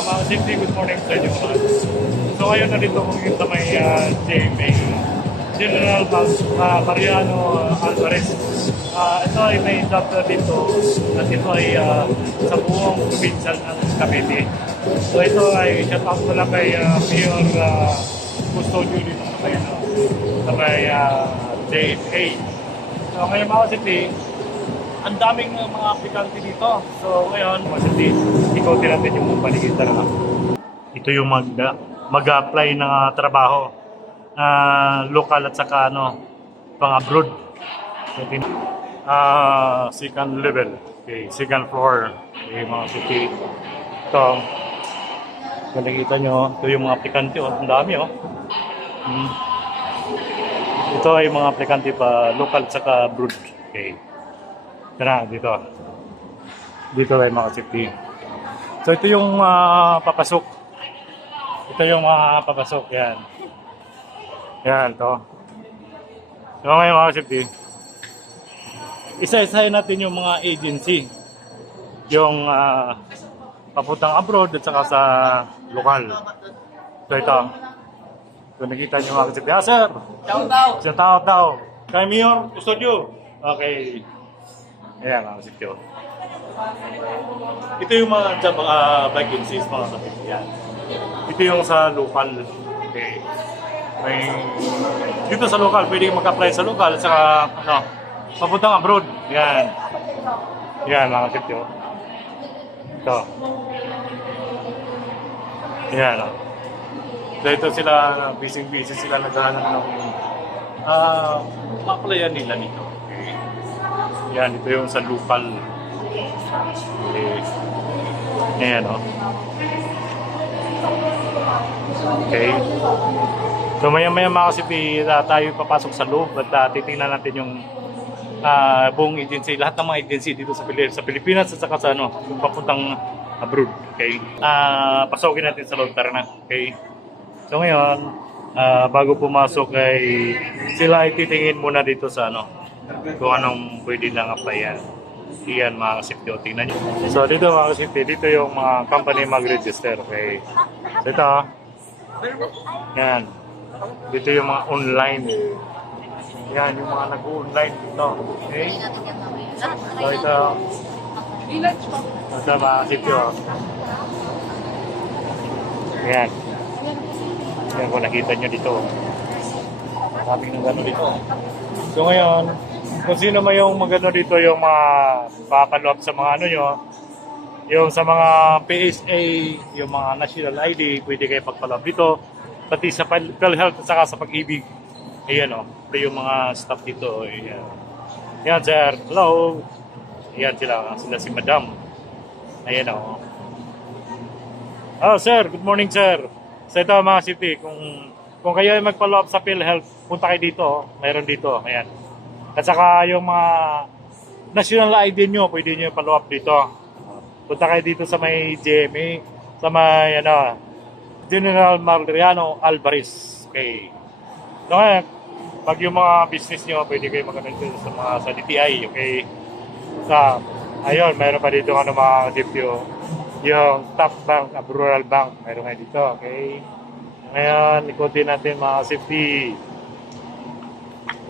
Mga safety, good morning sa inyo lahat. So ngayon nandito kami sa may GMA, General Mariano Alvarez. Ito ay may chapter dito at ito ay sa buong probinsya ng Cavite. So ito ay shout out ko lang kay Mayor Custodio dito sa may GMA. So ngayon mga safety, ang daming mga aplikante dito. So ngayon, ikutin natin yung paligid talaga. Ito yung mag-apply ng trabaho. Local at saka pang abroad. So, second level. Okay, second floor. Okay, mga city. Ito. Kung nakikita nyo, ito yung mga aplikante. Ang dami Ito ay mga aplikante pa local at saka abroad. Okay. Tara, dito. Dito tayo mga safety. So ito yung papasok. Ito yung papasok. Yan. Yan, to. So ngayon mga safety. Isa-isahin natin yung mga agency. Yung papuntang abroad at saka sa lokal. So ito. So nakita nyo mga safety. Sir! Shout out daw. Kay Mayor Custodio. Okay. Ayan, mga sityo. Ito yung mga job vacancies, mga kapitid. Yan. Ito yung sa local. Okay. Dito sa local, pwede mag-apply sa local at saka, papuntang abroad. Yan. Yan, mga sityo. Ito. Yan, So, ito sila, busy sila naghahanap ng ma-applyan nila nito. Yan, ito yung sa local. Okay. Ayan, Okay. So, maya-maya mga kasi tayo papasok sa loob at titingnan natin yung buong agency, lahat ng mga agency dito sa Pilipinas at saka sa yung papuntang abroad. Okay. Pasokin natin sa loob, tara na. Okay. So, ngayon, bago pumasok ay sila ay titingin muna dito sa kung anong pwede lang applyan. Iyan mga kasipti. Tingnan nyo. So dito mga kasipti, dito yung mga company mag-register. Okay. So ito. Yan. Dito yung mga online. Yan yung mga nag-online dito. Okay. So ito. Ito mga kasipti. Yan. Yan kung nakita nyo dito. Maraming ng gano'n dito. So ngayon, kung sino man yung magano dito yung mga papalop sa mga yung sa mga PSA, yung mga national ID, pwede kayo pagpalop dito. Pati sa PhilHealth at saka sa Pag-ibig. Ayan ito yung mga staff dito. Ayan. Ayan sir, hello. Ayan sila si Madam. Ayan Oh sir, good morning sir. So ito mga city, kung kayo ay magpalop sa PhilHealth, punta kayo dito. Mayroon dito. Ayan. At saka yung mga national ID nyo, pwede nyo follow up dito. Punta kayo dito sa may GMA, sa may General Mariano Alvarez. Okay. So ngayon, pag yung mga business nyo, pwede kayo magandang dito sa DTI. Okay. Ayun, mayroon pa dito mga dipyo. Yung Top Bank, Rural Bank, mayroon kayo dito. Okay. Ngayon, ikutin natin mga safety.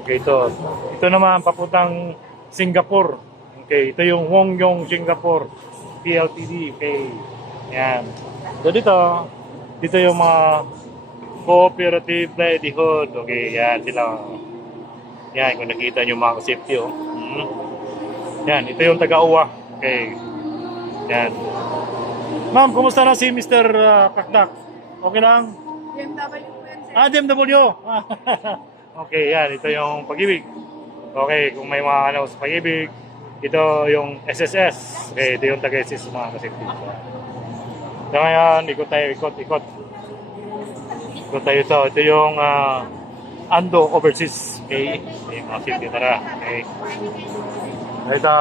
Okay, ito naman papuntang Singapore. Okay, ito yung Wong Yong Singapore PLTD. Okay. Yan. So dito yung mga cooperative livelihood. Okay, yan sila. Yan, kung nakita nyo mga safety Yan, ito yung taga-uwa. Okay. Yan. Ma'am, kumusta na si Mr. Kakdak? Okay lang? DMW po yan, sir. DMW. Okay, yan. Ito yung Pag-ibig. Okay, kung may mga sa Pag-ibig, ito yung SSS. Okay, ito yung taga-SSS mga kasipti. So ngayon, ikot tayo. Ikot tayo ito. Ito yung Ando Overseas. Okay, yung mga kasipti. Tara. Okay. Ito.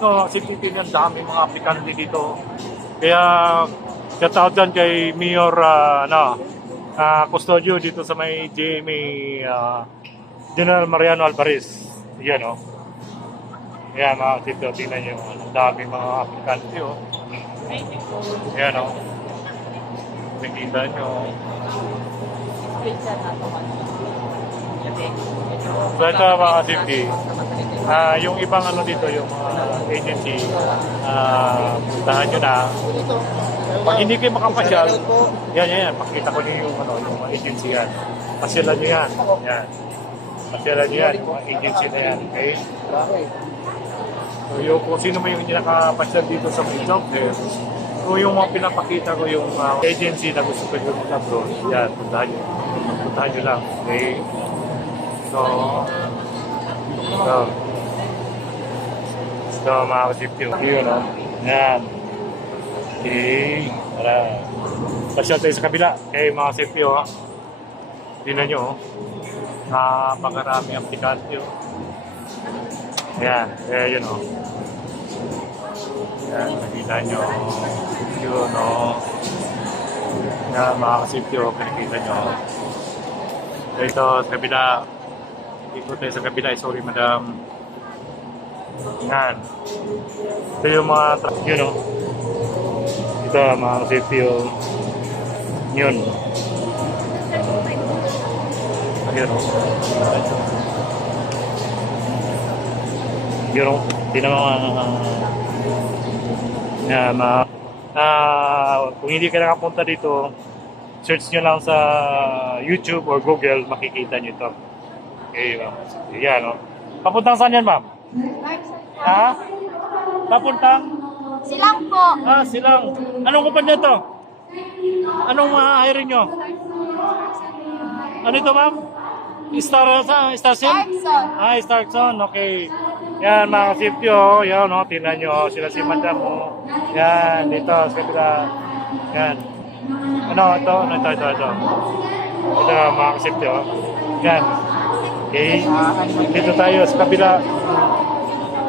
Kasipti yan. Dami mga aplikante dito. Kaya, shout dyan kay Mayor, Custodio dito sa may GMA General Mariano Alvarez. Yan Yan mga tito, tingnan nyo. Ang dami mga aplikante Yan nakikita nyo. So ito mga safety, yung ibang ano dito, yung mga agency, puntahan nyo na. Pag hindi kayo makapasyal, yan, pakita ko nyo yung, yung mga agency yan. Pasyalan nyo yan. Pasyalan nyo yan, yung mga agency na yan. Okay? So yung, kung sino man yung hindi nakapasyal dito sa may job, kung yung mga pinapakita ko yung agency na gusto ko yung mag-upload, yan, puntahan nyo. Puntahan nyo lang. Okay? So mga kasipyo, yun o. Yan. Okay. Tara. Pasyal tayo sa kabila. Okay mga kasipyo, tingnan nyo, napakarami ang aplikante o. Yan. Kaya yun o. Yan. Nakita nyo. Yun o. Yan mga kasipyo, pinakita nyo. Ito sa kabila. Ikot tayo sa kabila. Sorry madam. Yan. Ito yung mga yun o. Ito mga safety o. Yun. Ayun o. Yun o. Tingnan mo kung hindi ka nakapunta dito, search nyo lang sa YouTube or Google, makikita nyo ito. Okay, ma'am. Yan o. Papuntang saan yan, ma'am? Ha? Papuntang? Silang po. Silang. Anong kumpanya to? Anong hiring nyo? Ano ito, ma'am? Starson? Starkson. Starkson. Okay. Yan, mga safety, oh. Yan, oh. Tingnan nyo, sila si madam, oh. Yan, dito, sa kabila. Yan. Ito. Ito, mga safety, oh. Yan. Okay. Dito tayo sa kabila.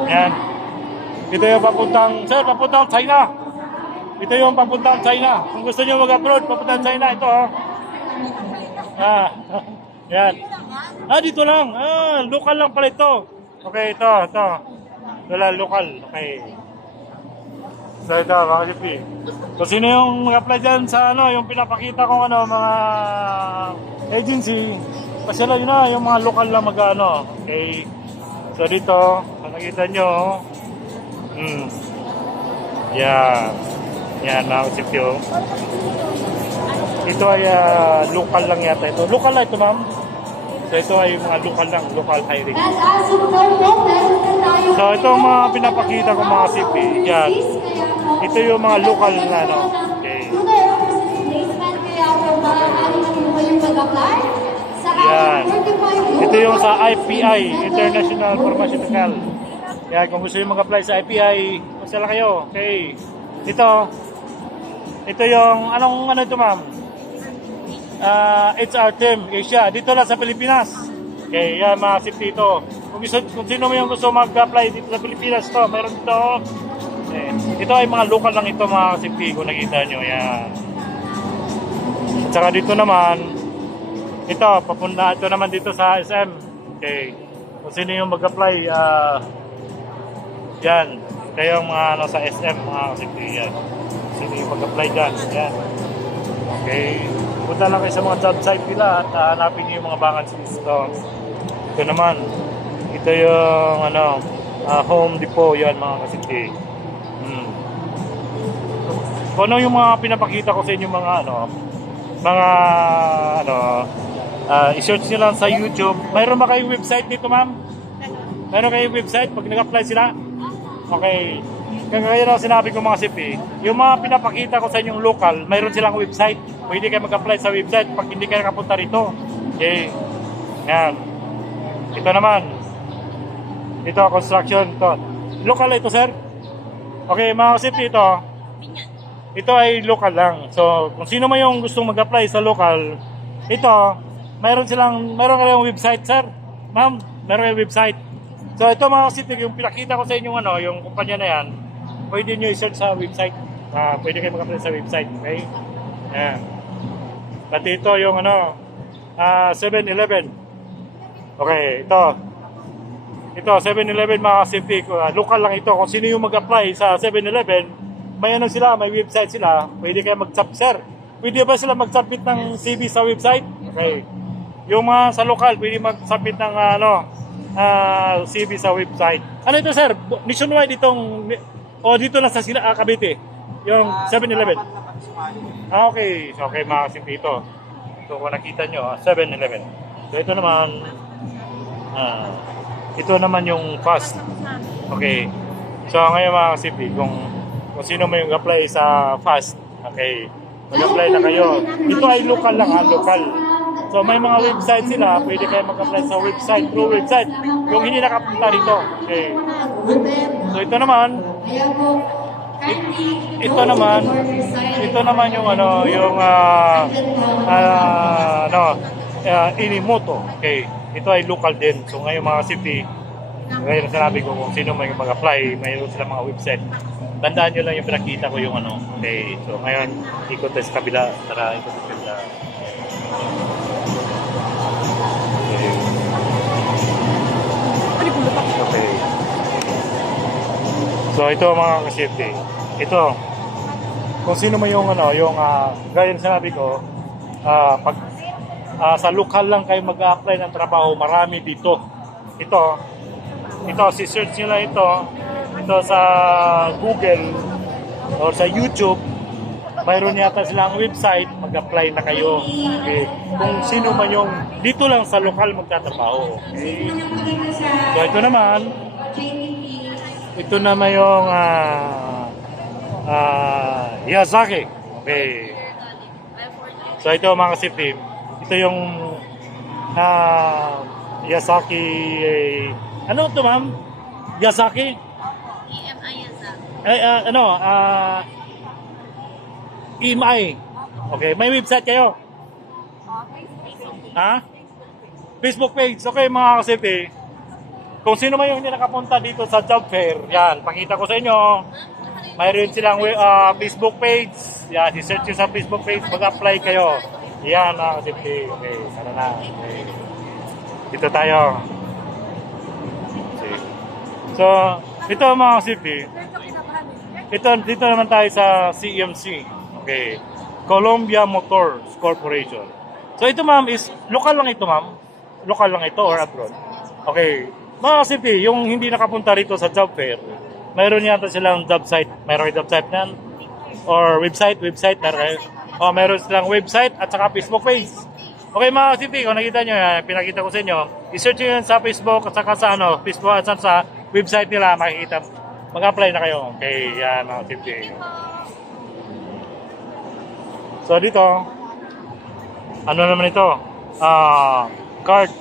Yan. Ito yung papuntang China. Ito yung papuntang China. Kung gusto nyo mag-upload, papuntang China. Ito, oh. Yan. Dito lang. Local lang pala ito. Okay, ito. Wala, local. Okay. So, ito, mga kipi. So, sino yung mag-apply dyan sa, yung pinapakita kong, mga agency. Kasi yun na, yung mga local lang Okay. So, dito, nakita nyo, Yan, mga kipi. Ito ay local lang yata ito. Local lang ito, ma'am. So ito ay mga local hiring. So ito ang mga pinapakita ko mga CP. Yan. Ito yung mga local na Okay. Yan. Ito yung sa IPI, International Pharmaceutical. Yan, kung gusto yung mag-apply sa IPI, masala kayo. Okay. Ito yung, ano ito ma'am? HR team, Asia. Dito lang sa Pilipinas. Okay, yan mga safety ito. Kung sino mo yung gusto mag-apply dito sa Pilipinas to, mayroon dito. Okay. Ito ay mga local lang ito mga safety kung nakita nyo. Yan. At saka dito naman, ito, papunta ito naman dito sa SM. Okay. Kung sino yung mag-apply, yan. Kayong mga sa SM, mga safety yan. Kung sino yung mag-apply dyan. Yan. Okay. Punta lang kayo sa mga job site nila at hanapin niyo yung mga vacancies dito. Ito naman. Ito yung Home Depot yan mga kasiti. Kung ano yung mga pinapakita ko sa inyo i-search nyo lang sa YouTube. Mayroon ba kayong website dito, ma'am? Mayroon kayong website pag nag-apply sila? Okay. Kaya na sinabi ko mga CP, yung mga pinapakita ko sa inyong local, mayroon silang website. Pwede kayo mag-apply sa website pag hindi kayo nakapunta rito. Okay. Yan. Ito naman. Ito, construction. Ito. Local ito, sir. Okay, mga CP ito. Ito ay local lang. So, kung sino man yung gustong mag-apply sa local, ito, mayroon kayong website, sir. Ma'am, mayroon kayong website. So, ito mga CP, yung pinakita ko sa inyong yung kumpanya na yan, pwede nyo i-search sa website. Pwede kayo mag-apply sa website. Okay? Yan. Pati ito yung 7-Eleven. Okay, ito. Ito, 7-Eleven mga CP. Local lang ito. Kung sino yung mag-apply sa 7-Eleven, may may website sila. Pwede kayo mag-chat, sir. pwede ba sila mag-submit ng CV sa website? Okay. Yung mga sa lokal, pwede mag-submit ng CV sa website. Ano ito, sir? Nationwide itong, o dito lang sa Cavite? Yung 7-Eleven? Okay. So, okay, mga kasip dito. So, kung nakita nyo, 7-Eleven. So, ito naman yung fast. Okay. So, ngayon mga kasip, kung sino may apply sa fast, okay, mag-apply na kayo. Ito ay local lang, local. So may mga website sila, pwede kayo mag-apply sa website, through website, yung hindi nakapunta rito. Okay. So ito naman yung Inimoto. Okay. Ito ay local din. So ngayon mga city, ngayon sinabi ko kung sino may mag-apply, mayroon sila mga website. Tandaan nyo lang yung pinakita ko yung Okay. So ngayon, ikot tayo sa kabila. Tara, ikot sa kabila. Okay. So ito mga kasipti. Ito. Kung sino man yung gaya ng sinabi ko, pag sa lokal lang kayo mag-apply ng trabaho, marami dito. Ito, si-search nyo lang ito sa Google or sa YouTube. Mayroon yata silang website, mag-apply na kayo. Okay. Kung sino man yung dito lang sa lokal magtatrabaho. Okay. So ito naman yung Yazaki. Okay. So ito mga kasipti, ito yung Yazaki, ano ito ma'am? Yazaki? EMI. Okay, may website kayo? Ha? Facebook page. Okay mga kasipti, kung sino man yung hindi nakapunta dito sa job fair, yan, pakita ko sa inyo. Mayroon silang Facebook page. Yan, i-search nyo sa Facebook page, mag-apply kayo. Yan mga kasipti. Okay, sana na. Okay. Dito tayo. Okay. So, ito mga kasipti. Dito naman tayo sa CMC. Okay. Columbia Motors Corporation. So ito ma'am is, local lang ito ma'am? Local lang ito or abroad? Okay. Mga kasipti, yung hindi nakapunta rito sa job fair, mayroon yata silang job site. Mayroon job site nan? Or website, mayroon silang website at saka Facebook page. Okay mga kasipti, kung nakita nyo, pinakita ko sa inyo, i-search nyo yun sa Facebook at saka sa Facebook at sa website nila, makikita. Mag-apply na kayo. Okay, yan mga kasipti. So dito, ano naman ito? Card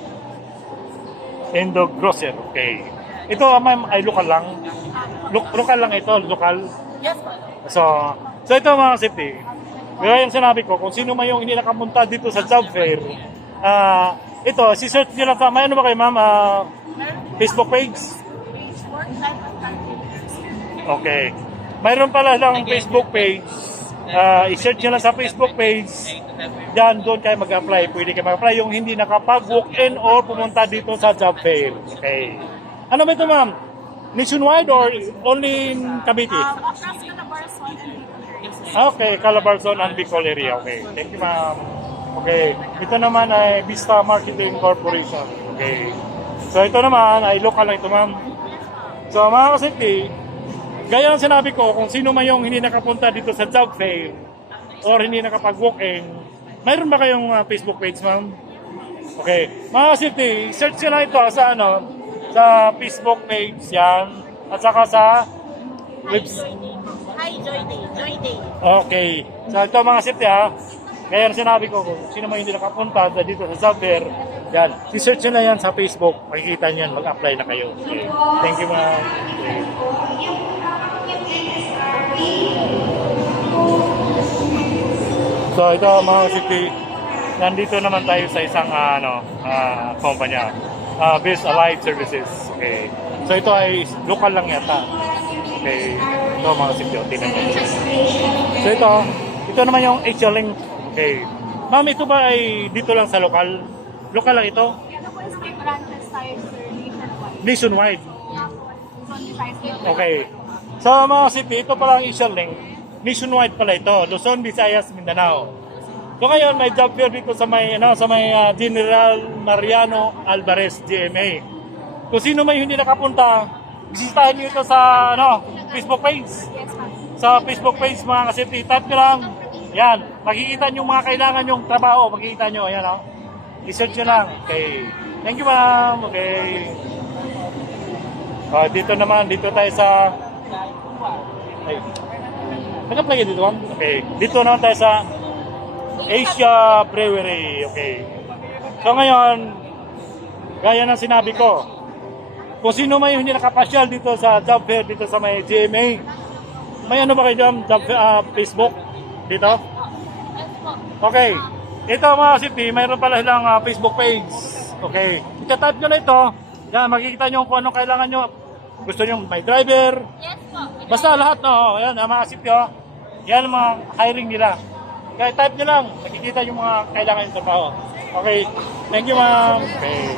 Indo Grosser. Okay. Ito ma'am ay local lang. Local lang ito, local. Yes, So ito mga safety. Gaya yung sinabi ko, kung sino man yung hindi nakapunta dito sa job fair, ito, si-search nyo lang sa, may ano ba kayo ma'am? Facebook page? Okay. Mayroon pala lang Facebook page. I-search nyo lang sa Facebook page. Diyan, doon kayo mag-apply. Pwede kayo mag-apply yung hindi nakapag-walk-in or pumunta dito sa job fair. Okay. Ano ba ito ma'am? Nationwide or only in Cavite? Okay, Calabarzon and Bicol area. Okay. Thank you ma'am. Okay. Ito naman ay Vista Marketing Corporation. Okay. So ito naman ay local lang ito ma'am. So mga kasipti, gaya ng sinabi ko, kung sino man yung hindi nakapunta dito sa job fair or hindi nakapag-walk-in, mayroon ba kayong Facebook page, ma'am? Okay. Mga kasipti, search nyo lang ito sa sa Facebook page yan at saka sa website. Hi, Joy Day. Okay. So ito mga kasipti gaya ng sinabi ko, kung sino man hindi nakapunta dito sa job fair, yan, i-search nyo na yan sa Facebook, makikita nyo yan, mag-apply na kayo. Okay. Thank you ma'am. Okay. So ito mga city, nandito naman tayo sa isang kumpanya, Best Allied Services. Okay. So ito ay local lang yata. Okay. Ito mga city, tingnan nyo. So ito naman yung HR Link. Okay. Ma'am, ito ba ay dito lang sa lokal? Lokal lang ito? Ito po is may branches tayo Nationwide. nationwide. Okay. So mga city, ito pala ang HR Link. Nationwide pala ito. Luzon, Visayas, Mindanao. So ngayon may job fair dito sa may General Mariano Alvarez GMA. Kung sino may hindi nakapunta, bisitahin niyo ito sa Facebook page. Yes, ma'am. Sa Facebook page mga kasipti, type nyo lang. Yan, makikita nyo mga kailangan yung trabaho, makikita nyo, ayan i-search nyo lang. Okay. Thank you ma'am. Okay. Dito naman, dito tayo sa ay. Nag-apply dito ma'am? Okay. Dito naman tayo sa Asia Brewery. Okay. So ngayon, gaya ng sinabi ko, kung sino may hindi nakapasyal dito sa job fair, dito sa may GMA, may ano ba kayo dyan? Facebook? Dito? Okay. Ito mga CP, mayroon pala silang Facebook page. Okay. Ika-type nyo na ito. Yan, makikita nyo kung anong kailangan nyo. Gusto nyo may driver. Yes po. Basta lahat no. Ayan, mga CP Yan ang mga hiring nila. Kaya type nyo lang. Makikita yung mga kailangan yung trabaho. Okay. Thank you ma'am. Okay.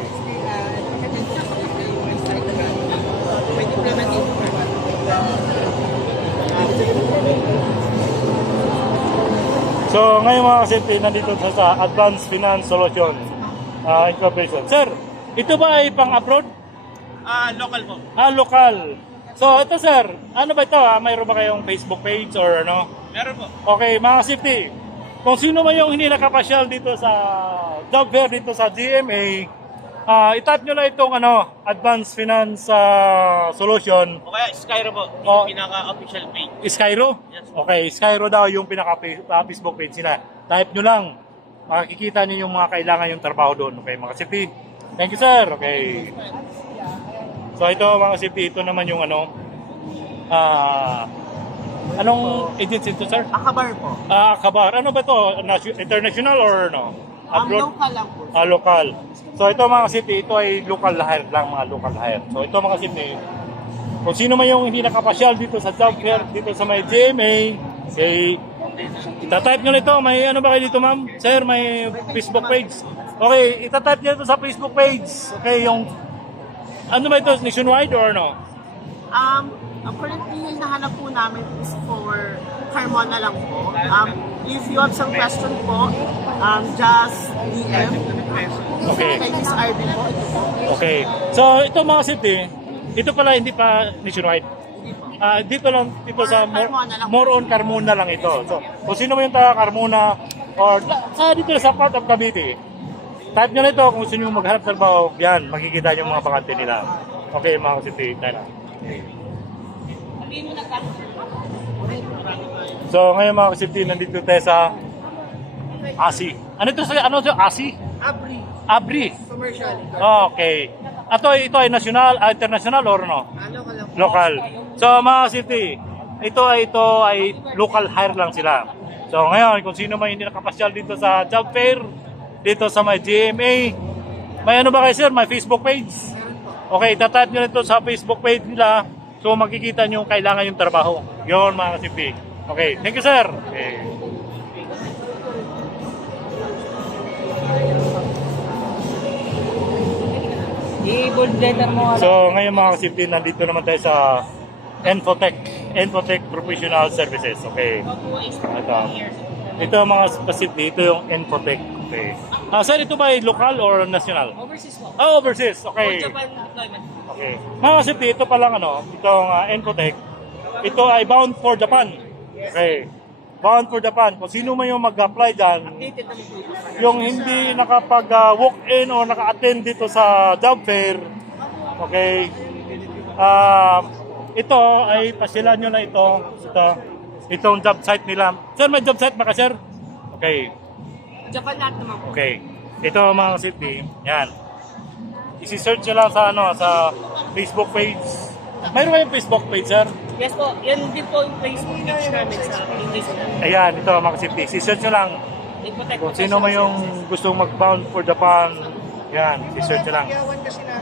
So ngayon mga kasipti, nandito sa Advanced Finance Solution Incorporation. Sir, ito ba ay pang-abroad? Local po. Local. So ito sir, ano ba ito? Mayroon ba kayong Facebook page or ano? Meron po. Okay, mga kasipti, kung sino man yung hindi nakapasyal dito sa job fair dito sa GMA, i-type nyo lang itong Advanced Finance Solution. O kaya Skyro po, Oh. yung pinaka-official page. Skyro? Yes. Okay, Skyro daw yung pinaka-Facebook page nila. Type nyo lang. Makikita nyo yung mga kailangan yung trabaho doon. Okay, mga kasipti. Thank you, sir. Okay. So, ito, mga kasipti, ito naman yung anong agency ito, sir? Akabar po. Kabar. Ano ba ito? International or no? Abroad? Local lang po. Local. So, ito mga kasipti, ito ay local hire lang, mga local hire. So, ito mga kasipti, kung sino man yung hindi nakapasyal dito sa job fair, dito sa may GMA, okay, itatype nyo nito. May ano ba kayo dito, ma'am? Sir, may Facebook page. Okay, itatype nyo ito sa Facebook page. Okay, yung, ano ba ito, nationwide or no? Currently, yung nahanap po namin is for Carmona lang po. If you have some question po, just DM. Okay. Kay Miss Arvin po. Okay. So, ito mga city, ito pala hindi pa nationwide. Dito lang, dito sa more on Carmona lang ito. So, kung sino mo yung taga Carmona or dito sa part of Cavite, type nyo na ito kung gusto nyo maghanap ng trabaho, yan, makikita nyo mga bakante nila. Okay, mga city, tayo na. So, ngayon mga city, nandito tayo sa ASI. Ano ito sa ASI? Abri. Commercial. Okay. Ito ay national, international or no? Local lang po. Local. So mga city, ito ay local hire lang sila. So ngayon, kung sino man hindi nakapasyal dito sa job fair, dito sa may GMA, may ano ba kayo sir? May Facebook page? Okay, tatype nyo nito sa Facebook page nila. So makikita nyo kailangan yung trabaho. Yun mga city. Okay, thank you sir. Okay. I-bold letter mo. So ngayon mga kasipti, nandito naman tayo sa Infotech Professional Services. Okay. Ito mga kasipti, ito yung Infotech. Okay. Sir, ito ba ay local or national? Overseas po. Overseas. Okay. Japan deployment. Okay. Mga kasipti, ito pa lang itong Infotech. Ito ay bound for Japan. Okay. Bound for Japan. Kung sino man yung mag-apply dyan, Updated naman po ito. yung hindi nakapag-walk-in o naka-attend dito sa job fair, okay, ito ay pasyalan nyo na itong job site nila. Sir, may job site ba ka, sir? Okay, Japan lahat naman po. okay. Ito mga city, yan. Isi-search nyo lang sa Facebook page. Mayroon kayong Facebook page, sir? Yes po, yan din po yung Facebook page namin sa English. Ayan, ito mga city. Isi-search nyo lang. Kung sino man yung gustong mag-bound for Japan, yan, i-search lang.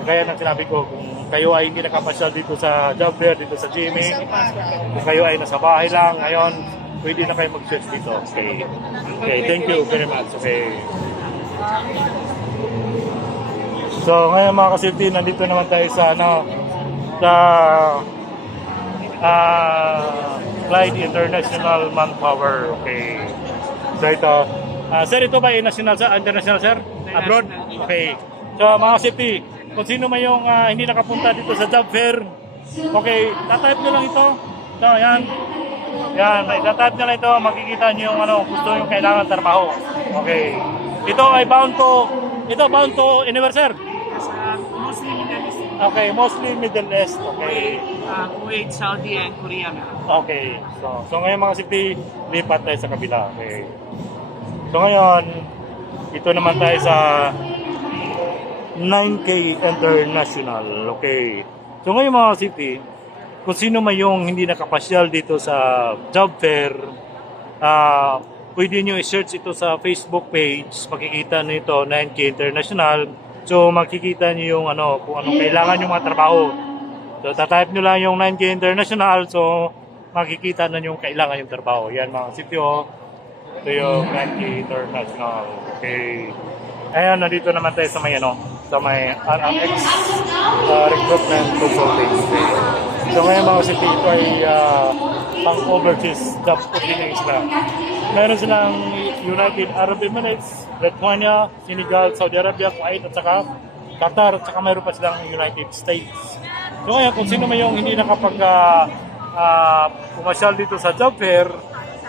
Kaya nang sinabi ko, kung kayo ay hindi nakapasyal dito sa job fair, dito sa GMA, kung kayo ay nasa bahay lang, ngayon, pwede na kayo mag-search dito. Okay. Okay, thank you very much. Okay. So, ngayon mga kasilti, nandito naman tayo sa Clyde International Manpower. Okay. So ito, Sir, ito ba ay national, sir? International, sir? Abroad? Okay. So, mga city, kung sino man yung hindi nakapunta dito sa job fair, okay, tatype nyo lang ito. So, yan. Yan, tatype nyo lang ito, makikita nyo yung gusto yung kailangan trabaho. Okay. Ito ay bound to anywhere, sir? Mostly Middle East. Okay, mostly Middle East. Okay. Kuwait, Saudi, and Korea meron. Okay. So ngayon mga city, lipat tayo sa kabila. Okay. So ngayon, ito naman tayo sa 9K International. Okay. So ngayon mga city, kung sino man yung hindi nakapasyal dito sa job fair, pwede nyo i-search ito sa Facebook page. Makikita nito 9K International. So makikita nyo yung kung anong kailangan yung mga trabaho. So tatype nyo lang yung 9K International. So makikita na yung kailangan yung trabaho. Yan mga sityo. Ito yung 9K International. Okay. Ayan, nandito naman tayo sa may RMX Recruitment Consulting. So ngayon mga sityo, ito ay pang overseas job openings na. Meron silang United Arab Emirates, Lithuania, Senegal, Saudi Arabia, Kuwait, at saka Qatar, at saka meron pa silang United States. So ngayon, kung sino man yung hindi nakapag pumasyal dito sa job fair,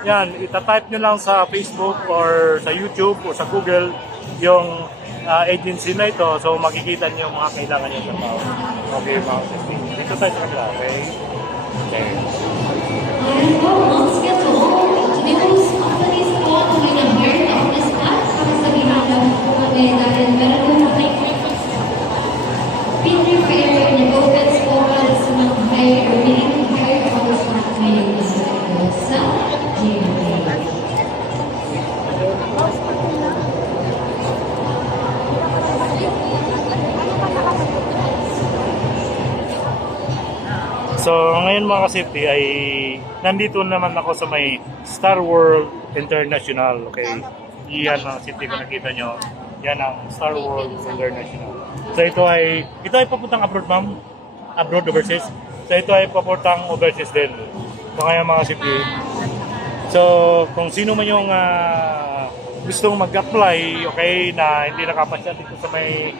yan, itatype nyo lang sa Facebook or sa YouTube o sa Google yung agency na ito. So makikita nyo yung mga kailangan nyo sa tao. Okay, mga safety. Dito tayo sa kanila, okay? Okay. So ngayon mga ka-safety ay nandito naman ako sa may Star World International. Okay, yan ang safety ko nakita nyo. Yan ang Star World International. So ito ay papuntang abroad, ma'am. Abroad, overseas. So ito ay papuntang overseas din. So ngayon mga safety. So kung sino man yung gustong mag-apply, okay, na hindi nakapasyal dito sa may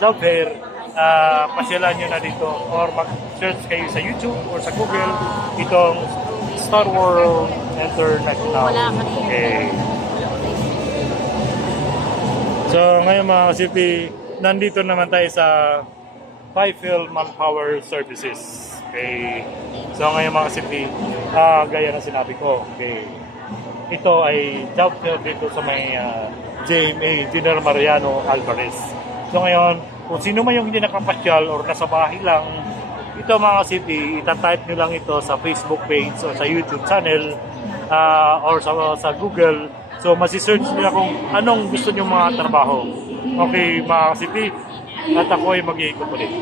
job fair, pasyalan nyo na dito or mag-search kayo sa YouTube or sa Google itong Star World International. Okay. So ngayon mga CP, nandito naman tayo sa Fifield Manpower Services. Okay. So ngayon mga CP, gaya na sinabi ko, okay, ito ay job fair dito sa may JMA, General Mariano Alvarez. So ngayon, kung sino man yung hindi nakapasyal or nasa bahay lang, ito mga city, itatype nyo lang ito sa Facebook page o sa YouTube channel or sa Google. So masisearch nila kung anong gusto nyo mga trabaho. Okay mga city, at ako ay mag-iikot ulit.